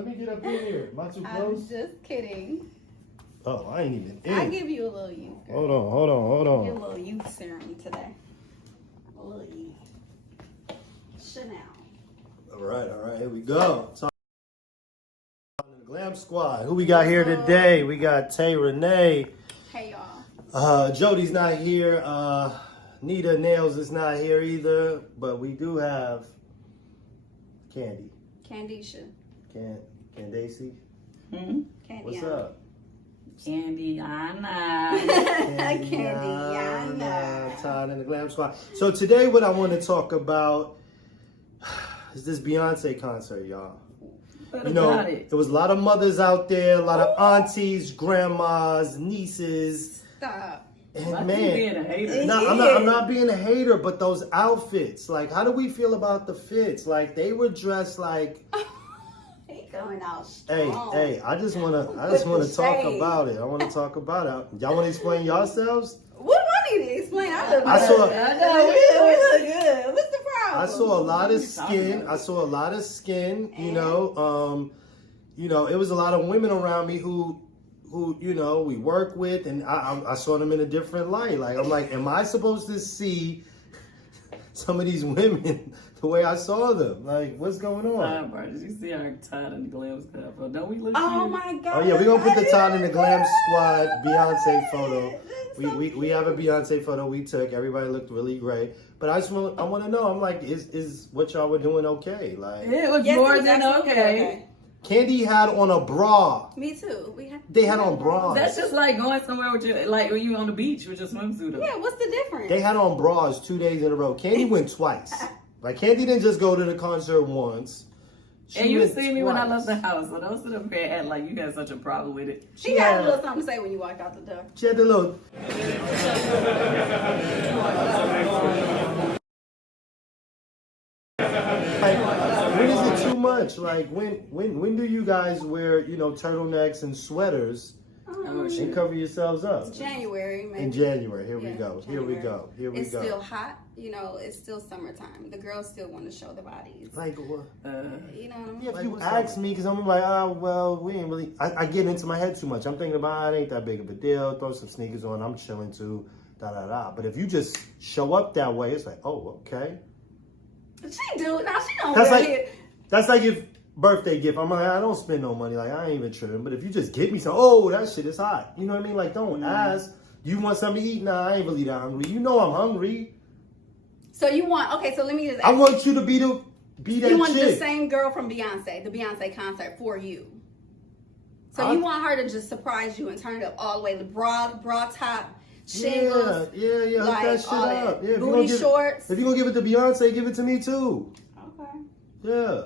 Let me get up in here. Am I too I'm close? just kidding. Oh, I ain't even in. I'll give you a little youth. Girl. Hold on. Give you a little youth serum today. A little youth. Chanel. All right. Here we go. Talking to the Glam Squad. Who we got here today? We got Tay Renee. Hey, y'all. Jody's not here. Nita Nails is not here either. But we do have Candy. Candisha. Candacy. Candy. What's up? Candiana. Candiana. Todd and the Glam Squad. So today what I want to talk about is this Beyoncé concert, y'all. What You know, about it? there was a lot of mothers out there, a lot of aunties, grandmas, nieces. Stop. And Why you man, being a hater? no, I'm not being a hater, but those outfits, like, how do we feel about the fits? Like, they were dressed like, He going out strong. hey, I just wanna the talk shade. about it. I want to talk about it. Y'all want to explain yourselves? What do I need to explain? I look I good. saw- I know, we look good. What's the problem? I saw a lot of skin. You know, it was a lot of women around me who you know we work with, and I saw them in a different light. Like, I'm like, am I supposed to see some of these women the way I saw them? Like, what's going on? Sidebar, did you see our Todd and the Glam Squad? Don't we look Oh cute? my God. Oh yeah, we're gonna put the Todd and the Glam Squad I Beyonce photo. love it. We have a Beyonce photo we took. Everybody looked really great. But I want to know. I'm like, is what y'all were doing okay? Like, It was Yes, more it was than absolutely okay. Candy had on a bra. Me too. They had on bras. That's just like going somewhere with your, like when you on the beach with your swimsuit on. Yeah, what's the difference? They had on bras 2 days in a row. Candy went twice. Like, Candy didn't just go to the concert once. She And you went see me when I twice. left the house, so don't sit up here and act like you had such a problem with it. She got a little something to say when you walked out the door. She had the little. Like, when is it too much? Like, when do you guys wear, you know, turtlenecks and sweaters and cover yourselves up? January, maybe. In January, here we Yeah, go. January. Here we It's go. still hot, you know. It's still summertime. The girls still want to show their bodies. Like, what? You know what I mean? Yeah, if Like, you what's ask up? me, because I'm like, oh, well, we ain't really. I get into my head too much. I'm thinking about it ain't that big of a deal. Throw some sneakers on. I'm chilling too. Da da da. But if you just show up that way, it's like, oh, okay. She do. Now she don't That's wear like it. that's like if birthday gift. I'm like, I don't spend no money. Like, I ain't even tripping. But if you just get me some, oh, that shit is hot. You know what I mean? Like, don't ask. You want something to eat? Nah, I ain't really that hungry. You know I'm hungry. So you want? Okay, so let me just. I want you to be that You want the chick. same girl from Beyonce, the Beyonce concert for you. So I- you want her to just surprise you and turn it up all the way, the bra top, shingles, Yeah. Hook like that shit all up. that. Yeah, if you Booty gonna give, shorts. if you gonna give it to Beyonce, give it to me too. Okay. Yeah.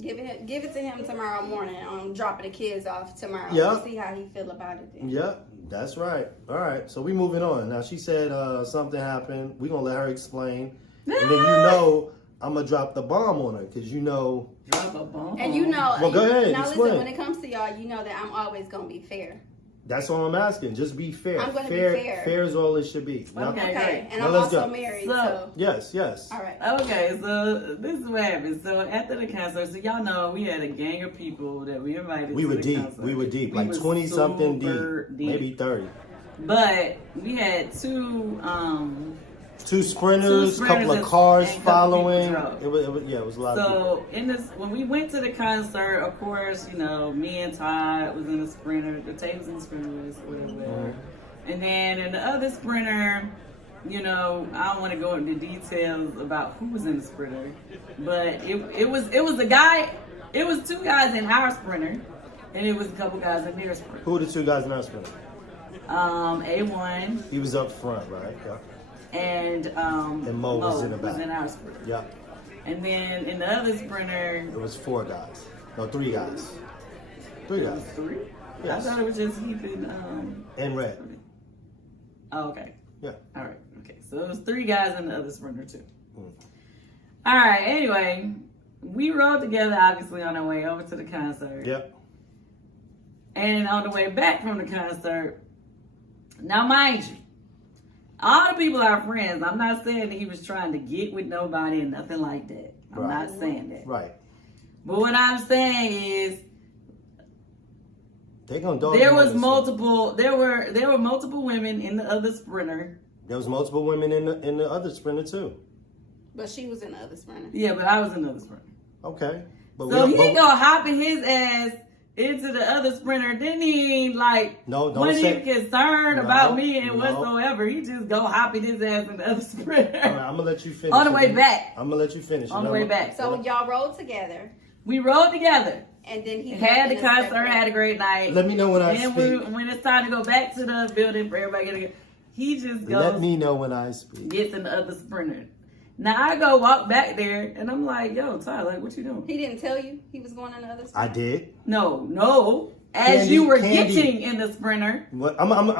Give it to him tomorrow morning. I'm dropping the kids off tomorrow. Yeah. See how he feel about it then. Yep, that's right. All right, so we moving on. Now she said something happened. We gonna let her explain, and then you know I'm gonna drop the bomb on her because you know. Drop a bomb. And you know, Well, go ahead, now explain. listen, when it comes to y'all, you know that I'm always gonna be fair. That's all I'm asking. Just be fair. I'm gonna be fair. Fair is all it should be. Now- Okay. Okay, great. and Now I'm let's also go. married, So- so Yes. all right. Okay, so this is what happened. So after the concert, so y'all know we had a gang of people that we invited. We to were the deep. concert. We were deep. We Like was 20 something super deep. Maybe 30. But we had Two sprinters, couple of and- cars and couple following. people drove. It was a lot of people. So when we went to the concert, of course, you know, me and Todd was in the sprinter, the tape was in the sprinter with us, whatever. And then in the other sprinter, you know, I don't want to go into details about who was in the sprinter, but it was a guy. It was two guys in our sprinter, and it was a couple guys in their sprinter. Who were the two guys in our sprinter? A1 He was up front, right? Yeah. and Mo was in the back. was in our sprinter. Yeah. And then in the other sprinter, It was 4 guys. No, 3 guys. 3 guys. three. Yes. I thought it was just Heath and And Red. Oh, okay. Yeah. All right. Okay. So it was 3 guys in the other sprinter too. Mm. All right. Anyway, we rode together, obviously, on our way over to the concert. Yep. And on the way back from the concert, now mind you, all the people are friends. I'm not saying that he was trying to get with nobody and nothing like that. I'm Right. not saying that. Right. But what I'm saying is, They gonna dog There you was on this multiple. There were multiple women in the other sprinter. There was multiple women in the other sprinter too. But she was in the other sprinter. Yeah, but I was in the other sprinter. Okay. But So he gonna hop in his ass into the other sprinter. Didn't he wasn't even concerned about me and whatsoever. He just go hopping his ass in the other sprinter. All right, I'm gonna let you finish. On the way back. I'm gonna let you finish. On the way back. So y'all rode together. We rode together. And then he had the concert, had a great night. Let me know when I speak. When it's time to go back to the building for everybody to get, he just goes. Let me know when I speak. Gets in the other sprinter. Now I go walk back there and I'm like, yo, Ty, like, what you doing? He didn't tell you he was going in the other sprinter? I did. No. As you were getting in the sprinter, what I'm gonna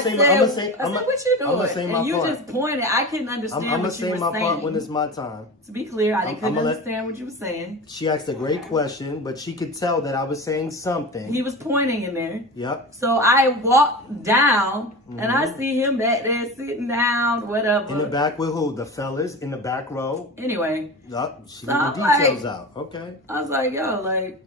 say what you doing? And you part. just pointed. I couldn't understand what you were saying. I'm gonna say my part when it's my time. To be clear, I couldn't understand what you were saying. She asked a great question, but she could tell that I was saying something. He was pointing in there. Yep. So I walked down, and I see him back there sitting down, whatever. In the back with who? The fellas in the back row. Anyway. Yup. She got the details out. Okay. I was like, yo, like,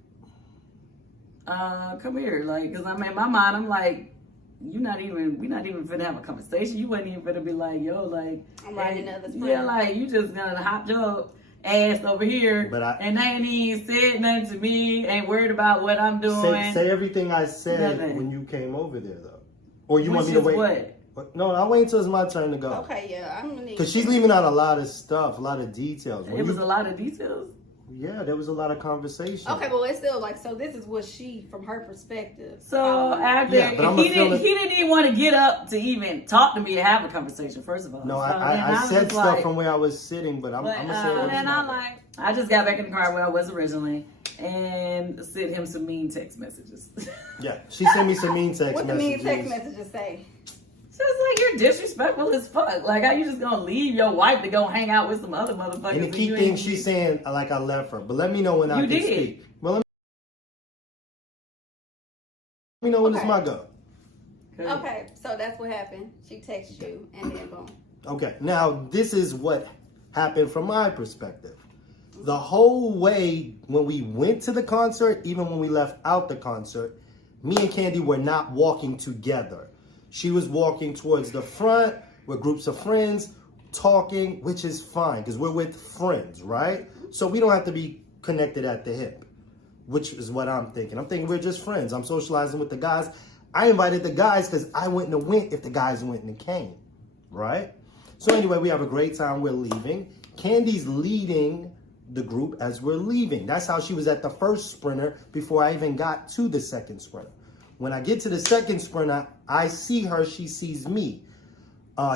come here, like, because I'm in my mind, I'm like, we're not even finna have a conversation. You wasn't even finna be like, yo, like, I'm riding the other sprinter. Yeah, like, you just gonna hop your ass over here, and they ain't even said nothing to me, ain't worried about what I'm doing. Say everything I said when you came over there, though. Or you want me to wait? What? No, I'll wait until it's my turn to go. Okay, yeah, I'm gonna need. Because she's leaving out a lot of stuff, a lot of details. It was a lot of details. Yeah, there was a lot of conversation. Okay, but it's still like, so this is what she, from her perspective. So after, he didn't even want to get up to even talk to me and have a conversation, first of all. No, I said stuff from where I was sitting, but I'm going to say what I just got back in the car where I was originally and sent him some mean text messages. Yeah, she sent me some mean text messages. What the mean text messages say? Just like, you're disrespectful as fuck. Like, how you just gonna leave your wife to go hang out with some other motherfuckers? And the key thing she's saying, like, I left her. But let me know when I can speak. Well, let me know when it's my go. Okay, so that's what happened. She texted you, and then boom. Okay, now this is what happened from my perspective. The whole way when we went to the concert, even when we left out the concert, me and Candy were not walking together. She was walking towards the front with groups of friends, talking, which is fine because we're with friends, right? So we don't have to be connected at the hip, which is what I'm thinking. I'm thinking we're just friends. I'm socializing with the guys. I invited the guys because I wouldn't have went if the guys went and came, right? So anyway, we have a great time. We're leaving. Candy's leading the group as we're leaving. That's how she was at the first sprinter before I even got to the second sprinter. When I get to the second sprinter, I see her, she sees me.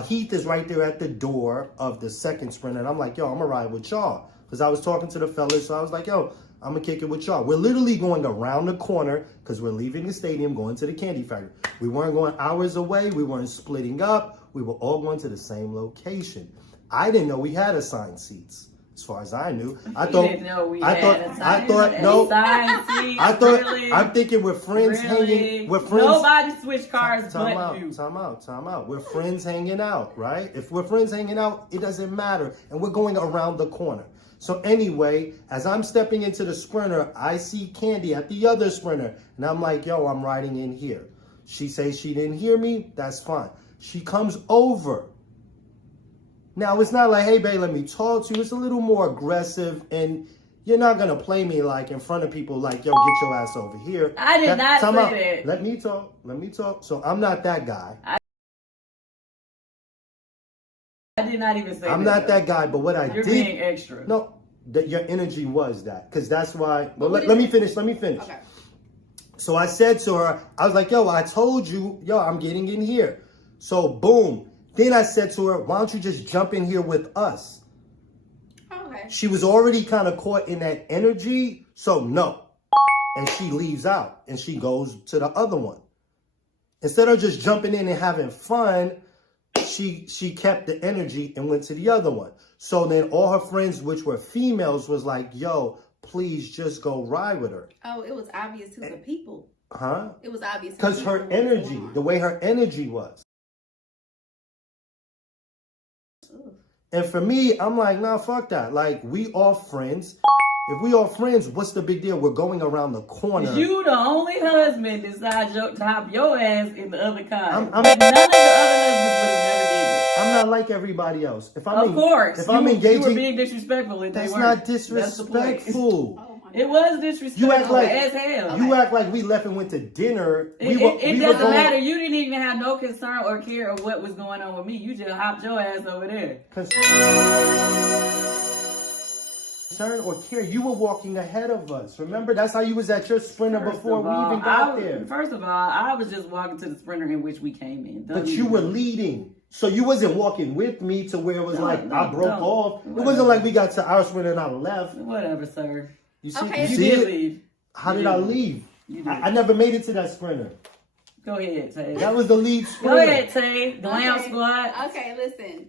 Heath is right there at the door of the second sprinter, and I'm like, yo, I'm gonna ride with y'all. Because I was talking to the fellas, so I was like, yo, I'm gonna kick it with y'all. We're literally going around the corner because we're leaving the stadium, going to the candy factory. We weren't going hours away, we weren't splitting up, we were all going to the same location. I didn't know we had assigned seats. As far as I knew, I'm thinking we're friends hanging. We're friends. Nobody switched cars Time out. We're friends hanging out, right? If we're friends hanging out, it doesn't matter. And we're going around the corner. So anyway, as I'm stepping into the sprinter, I see Candy at the other sprinter. And I'm like, yo, I'm riding in here. She says she didn't hear me. That's fine. She comes over. Now, it's not like, hey, babe, let me talk to you. It's a little more aggressive, and you're not going to play me like in front of people like, yo, get your ass over here. I did not say that. Let me talk. So I'm not that guy. I did not even say that. I'm not that guy, but what I did. You're being extra. No, your energy was that, because that's why. Well, let me finish. Okay. So I said to her, I was like, yo, I told you, yo, I'm getting in here. So boom. Then I said to her, why don't you just jump in here with us? Okay. She was already kind of caught in that energy, so no. And she leaves out and she goes to the other one. Instead of just jumping in and having fun, she kept the energy and went to the other one. So then all her friends, which were females, was like, yo, please just go ride with her. Oh, it was obvious who the people. Huh? It was obvious. Because her energy, the way her energy was. And for me, I'm like, nah, fuck that. Like, we all friends. If we all friends, what's the big deal? We're going around the corner. You the only husband decide to hop your ass in the other car. I'm- None of the other husbands would have never did it. I'm not like everybody else. If I'm Of course. if I'm engaging, you were being disrespectful and that's they weren't. not That's the point. disrespectful. Oh my It was disrespectful You act like as hell. you act like we left and went to dinner. It doesn't matter. You didn't even have no concern or care of what was going on with me. You just hopped your ass over there. Concern or care. You were walking ahead of us. Remember, that's how you was at your sprinter before we even got there. First of all, I was just walking to the sprinter in which we came in. But you were leading. So you wasn't walking with me to where it was I broke off. It wasn't like we got to our sprinter and I left. Whatever, sir. You see, Okay. You see did it? leave. How did I leave? I never made it to that sprinter. Go ahead, Tay. That was the lead Go sprinter. ahead, Tay. Glam squad. Okay, listen.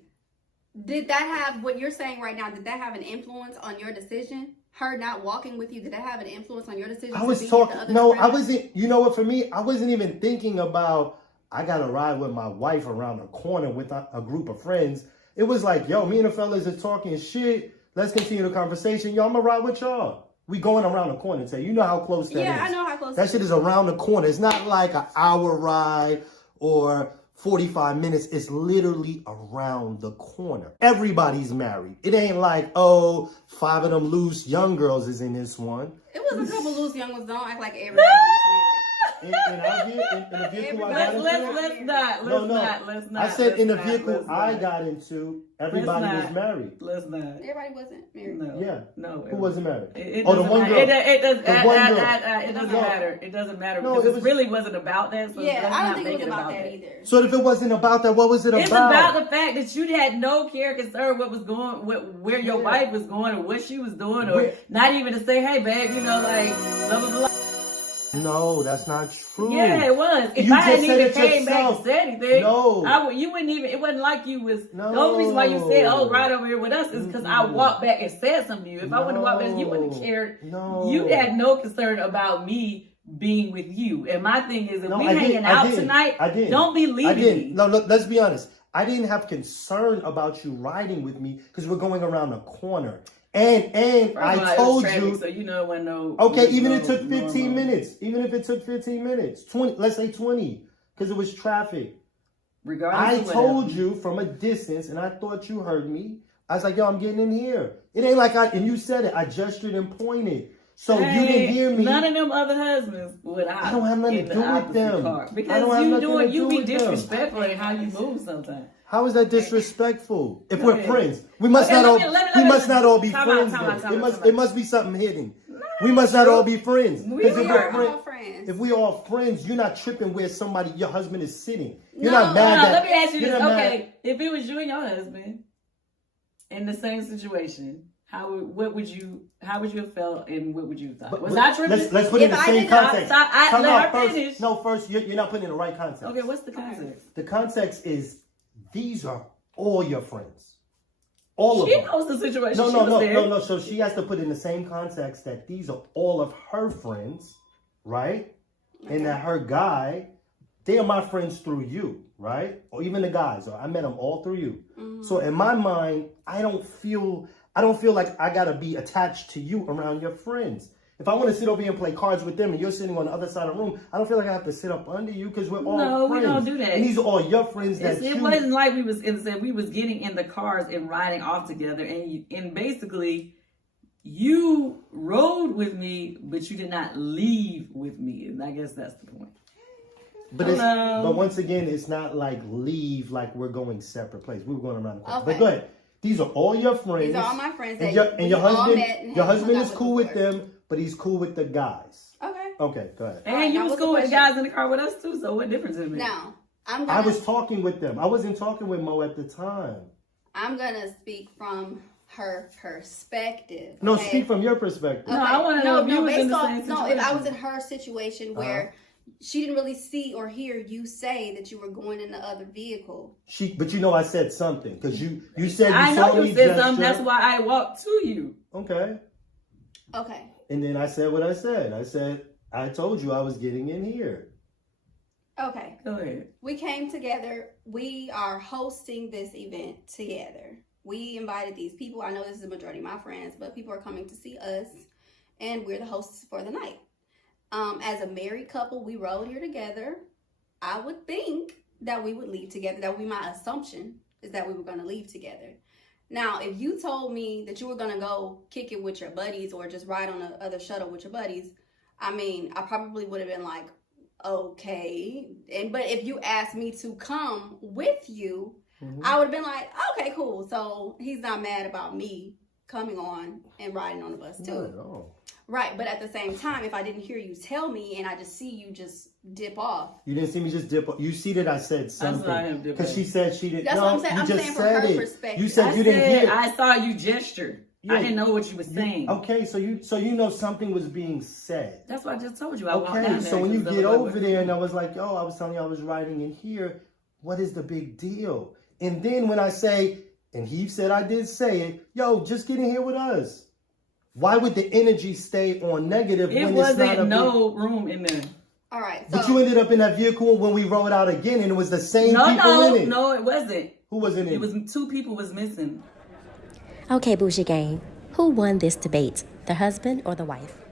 Did that have what you're saying right now? Did that have an influence on your decision? Her not walking with you, did that have an influence on your decision? I was talking. No, I wasn't. You know what? For me, I wasn't even thinking about. I got to ride with my wife around the corner with a group of friends. It was like, yo, me and the fellas are talking shit. Let's continue the conversation. Yo, I'm gonna ride with y'all. We going around the corner. Say, you know how close that is. Yeah, I know how close. That shit is around the corner. It's not like an hour ride or 45 minutes. It's literally around the corner. Everybody's married. It ain't like, oh, 5 of them loose young girls is in this one. It was a couple loose young ones. Don't act like everybody was In the vehicle I got into. Let's not. I said in the vehicle let's I not. got into, everybody was not. married. Let's not. married. Everybody wasn't married. No. Yeah. No. Who wasn't married? It Oh, the doesn't one matter. girl. It doesn't The one girl. It doesn't No. matter. It doesn't matter No, because it it was- really wasn't about that. So Yeah, let's I not don't think make it was about that either. So if it wasn't about that, what was it about? It's about the fact that you had no care, concern what was going, where your wife was going, or what she was doing, or not even to say, "Hey, babe, you know, like blah blah blah." No, that's not true. Yeah, it was. If You I hadn't just said even it came back and yourself. said anything, No. you wouldn't even. It wasn't like you was. No. The only reason why you said, "Oh, right over here with us," is because I walked back and said something to you. If I wouldn't have walked back, you wouldn't have cared. No. You had no concern about me being with you. And my thing is, if we I hanging did. out I did. tonight, I did. don't be leaving I me. didn't. No, look, let's be honest. I didn't have concern about you riding with me because we're going around the corner. And First of all, I it was told traffic, you. so you know when no. Okay, even if it took 15 minutes. Even if it took 15 minutes. 20, let's say 20. Because it was traffic. Regardless I of whatever. told you from a distance, and I thought you heard me. I was like, yo, I'm getting in here. It ain't like and you said it. I gestured and pointed. So Hey, you didn't hear me. None of them other husbands would I don't have nothing in to the do with opposite them. car. I don't Because have you nothing to you do be with them. disrespectful in how you move sometimes. How is that disrespectful? If Go we're ahead. friends, we must Okay, not all let we me- must not all be time out, friends. time out, though. time out. It must be something hidden. We must not all be friends. We Because We are all friends. if we all friends, you're not tripping where somebody your husband is sitting. You're No, not mad that. Let me ask you you're this. not mad- Okay, if it was you and your husband in the same situation, how would you have felt and what would you have thought? But- Was but I tripping? Let's put it in If the I same did not context. stop- Time let out her first. finish. No, first you're not putting it in the right context. Okay, what's the context? The context is these are all your friends. All of She them. knows the situation. No, She no, was no, there. no, no. So she has to put in the same context that these are all of her friends, right? And that her guy, they are my friends through you, right? Or even the guys, or I met them all through you. So in my mind, I don't feel like I gotta be attached to you around your friends. If I want to sit over here and play cards with them and you're sitting on the other side of the room, I don't feel like I have to sit up under you because we're all No, we friends. don't do that. And these are all your friends that It you... wasn't like we was getting in the cars and riding off together, and basically you rode with me, but you did not leave with me, and I guess that's the point. But Hello. but once again, it's not like leave like we're going separate places. We were going around the corner. Okay. But go ahead. These are all your friends. These are all my friends. And that your we all husband, met and your hung husband out is cool with before. them, but he's cool with the guys. Okay. Okay, go ahead. And you now was what's the cool with the question? guys in the car with us too, so what difference does it make? Now, I'm I gonna was talking with them. I wasn't talking with Mo at the time. speak from her perspective. No, okay? speak from your perspective. No, I wanna know if you was in the same if I was situation. in her situation where she didn't really see or hear you say that you were going in the other vehicle. But you know I said something because you said you I saw know me you said gesture. something. That's why I walked to you. Okay. Okay. And then I said what I said. I said I told you I was getting in here. Okay. Go ahead. We came together. We are hosting this event together. We invited these people. I know this is the majority of my friends, but people are coming to see us, and we're the hosts for the night. As a married couple, we rode here together. I would think that we would leave together. That would be my assumption, is that we were going to leave together. Now, if you told me that you were going to go kick it with your buddies or just ride on the other shuttle with your buddies, I mean, I probably would have been like, okay. But if you asked me to come with you, I would have been like, okay, cool. So he's not mad about me coming on and riding on the bus too. Not at all. Right, but at the same time, if I didn't hear you tell me and I just see you just dip off. You didn't see me just dip off. You see that I said something. Because she said she didn't. That's what I'm saying. You I'm just saying from said her it. perspective. You said you didn't hear. I saw you gesture. Yeah. I didn't know what you were saying. Okay, so you know something was being said. That's what I just told you. I walked down Okay, there so when you because get I was over there and I was like, yo, I was telling you I was riding in here. What is the big deal? And then when I say, and he said I did say it, yo, just get in here with us. Why would the energy stay on negative It when it's not wasn't a no room in there. All right. So, But you ended up in that vehicle when we rode out again, and it was the same people in it. No, it wasn't. Who was in it? It was 2 people was missing. Okay, Bougie Gang, who won this debate, the husband or the wife?